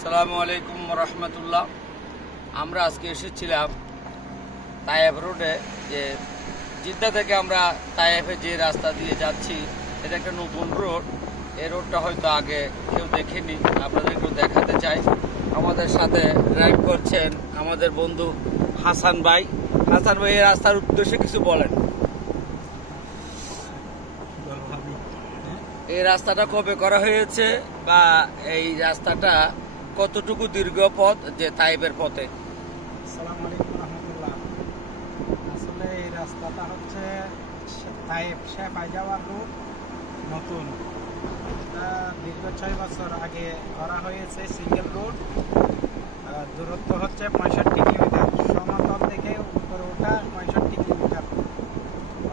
আসসালামু আলাইকুম রহমতুল্লাহ। আমরা আজকে এসেছিলাম তায়েফ রোডে। যে জিদ্দা থেকে আমরা তায়েফে যে রাস্তা দিয়ে যাচ্ছি, এটা একটা নতুন রোড। এই রোডটা হয়তো আগে কেউ দেখেনি, আপনাদের একটু দেখাতে চাই। আমাদের সাথে ড্রাইভ করছেন আমাদের বন্ধু হাসান ভাই। হাসান ভাই, এই রাস্তার উদ্দেশ্যে কিছু বলেন। এই রাস্তাটা কবে করা হয়েছে বা এই রাস্তাটা কতটুকু দীর্ঘ পথ যে তাইফের পথে? আসসালামু আলাইকুম রহমতুল্লাহ। আসলে এই রাস্তাটা হচ্ছে তাইফ শেফাই যাওয়ার রুট নতুন। এটা দীর্ঘ 6 বছর আগে করা হয়েছে সিঙ্গেল রোড। দূরত্ব হচ্ছে 65 কিলোমিটার। সমতল থেকে উপরে ওঠা 65 কিলোমিটার।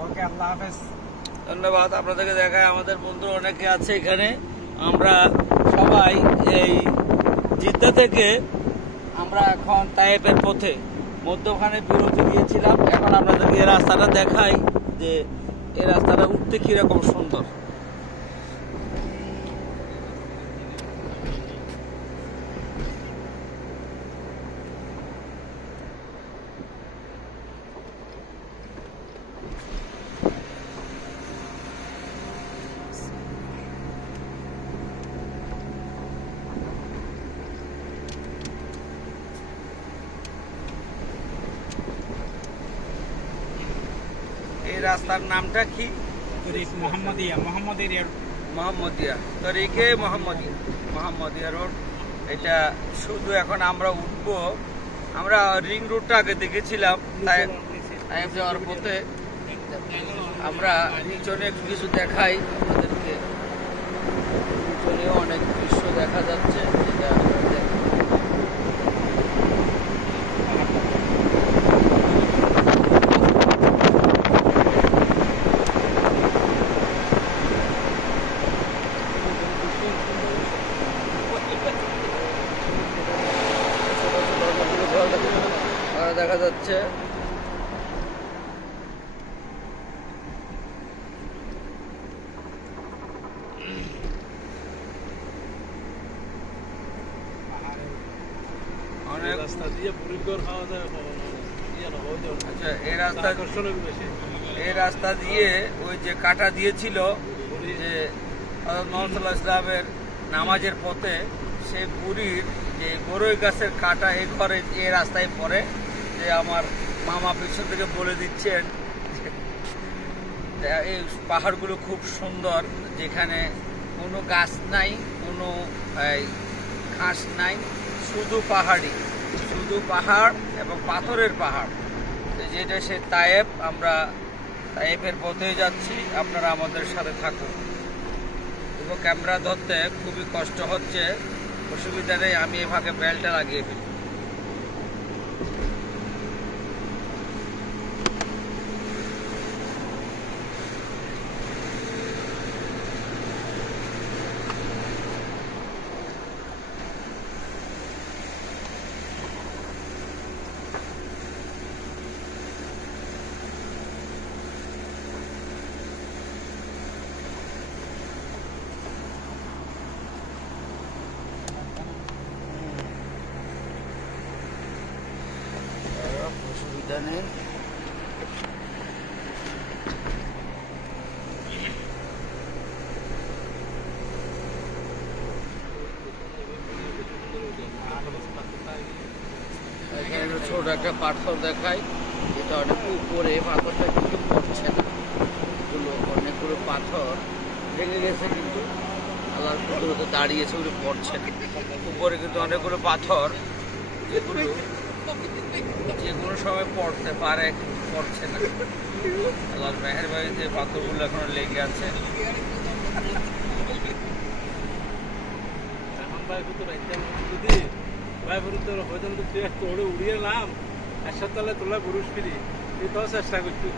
ওকে, আল্লাহ হাফেজ। ধন্যবাদ। আপনাদেরকে দেখায় আমাদের বন্ধু অনেকে আছে এখানে। আমরা সবাই এই জিদ্দা থেকে আমরা এখন তায়েফের পথে মধ্যখানে বিরতি দিয়েছিলাম। এখন আপনাদেরকে এই রাস্তাটা দেখাই যে এই রাস্তাটা উঠতে কিরকম সুন্দর। এই রাস্তার নামটা কি? মোহাম্মদিয়া, তরিকে মোহাম্মদিয়া রোড। এটা শুধু এখন আমরা উঠবো। আমরা রিং রোডটা আগে দেখেছিলাম তাইফ যাওয়ার পথে। আমরা পিছনে কিছু দেখাই আপনাদেরকে। পিছনেও অনেক দৃশ্য দেখা যাচ্ছে, যেটা আমরা দেখি। দেখা যাচ্ছে অনেক রাস্তা দিয়ে খাওয়া যায়। আচ্ছা, এই রাস্তা দিয়ে ওই যে কাটা দিয়েছিল যে মোহাম্মদ সাল্লাল্লাহু আলাইহি ওয়াসাল্লামের নামাজের পথে, সেই বুড়ির যে বড়ই গাছের কাটা এই ঘরে এই রাস্তায় পড়ে। যে আমার মামা পিছন থেকে বলে দিচ্ছেন এই পাহাড়গুলো খুব সুন্দর, যেখানে কোনো গাছ নাই, কোনো ঘাস নাই, শুধু পাহাড় এবং পাথরের পাহাড়। যেটা সে তায়েফ। আমরা তায়েফের পথে যাচ্ছি, আপনারা আমাদের সাথে থাকুন। এবং ক্যামেরা ধরতে খুবই কষ্ট হচ্ছে, অসুবিধা নেই, আমি এভাবে বেলটা লাগিয়ে ফেলি। অসুবিধা নেই। এখানে ছোট একটা পাথর দেখাই, এটা অনেক উপরে। পাথরটা কিন্তু পড়ছে না, অনেকগুলো পাথর ভেঙে গেছে, কিন্তু আল্লাহর কুদরতে দাঁড়িয়েছে, ওগুলো পড়ছে না। উপরে কিন্তু অনেকগুলো পাথর, যেগুলো যে কোনো সময় পড়তে পারে, কিন্তু পড়ছে না। আল্লাহর মেহেরবানিতে পাথরগুলো এখনো লেগে আছে। উড়িয়ে নাম একসাথে তাহলে তোলা পুরুষ ফিরি এটাও চেষ্টা করছি।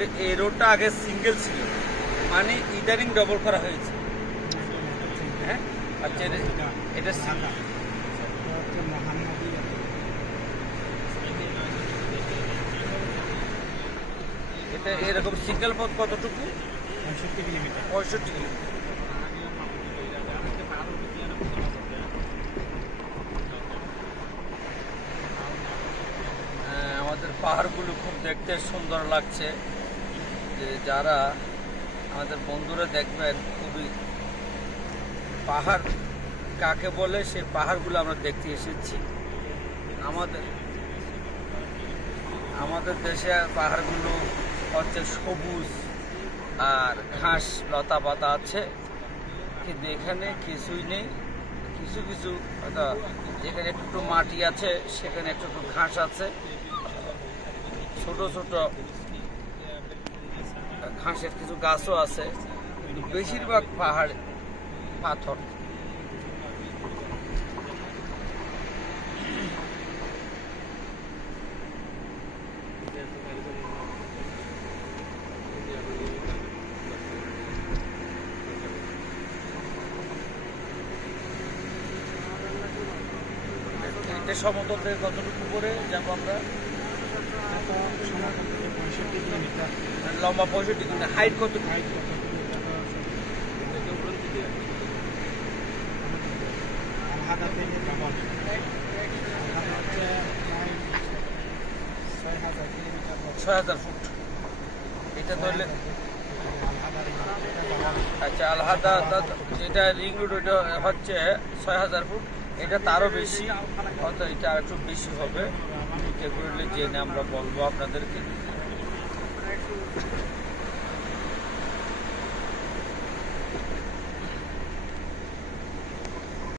আসলে এই রোডটা আগে সিঙ্গেল ছিল, মানে ইদারিং ডবল করা হয়েছে। হ্যাঁ, আচ্ছা এটা হচ্ছে মহানদী। এটা এরকম সিঙ্গেল পথ কতটুকু? 65 কিলোমিটার। 65 কিলোমিটার। আমাদের পাহাড়গুলো খুব দেখতে সুন্দর লাগছে। যে যারা আমাদের বন্ধুরা দেখবেন, খুবই পাহাড় কাকে বলে সেই পাহাড়গুলো আমরা দেখতে এসেছি। আমাদের দেশে পাহাড়গুলো হচ্ছে সবুজ আর ঘাস লতা পাতা আছে, কিন্তু এখানে কিছুই নেই। কিছু কিছু যেখানে একটু মাটি আছে সেখানে একটু ঘাস আছে, ছোট ছোট ঘাসের কিছু গাছও আছে, কিন্তু বেশিরভাগ পাহাড় পাথর। এটা সমতল থেকে কতটুকু করে যাবো আমরা? এটা সমতল থেকে 65 কিলোমিটার। লম্বা 65 কিলোমিটার। হাইট কত? হাইট কত? আলহাদা থেকে ডাবল। আলহাদা হচ্ছে প্রায় 6000 কিলোমিটার। 6000 ফুট। এটা ধরলে আলহাদা এটা ডাবল। আচ্ছা, আলহাদা যেটা রিং রোড ওইটা হচ্ছে 6000 ফুট, এটা তারও বেশি, হয়তো এটা আর একটু বেশি হবে। ডেফিনেটলি জেনে আমরা বলবো আপনাদেরকে।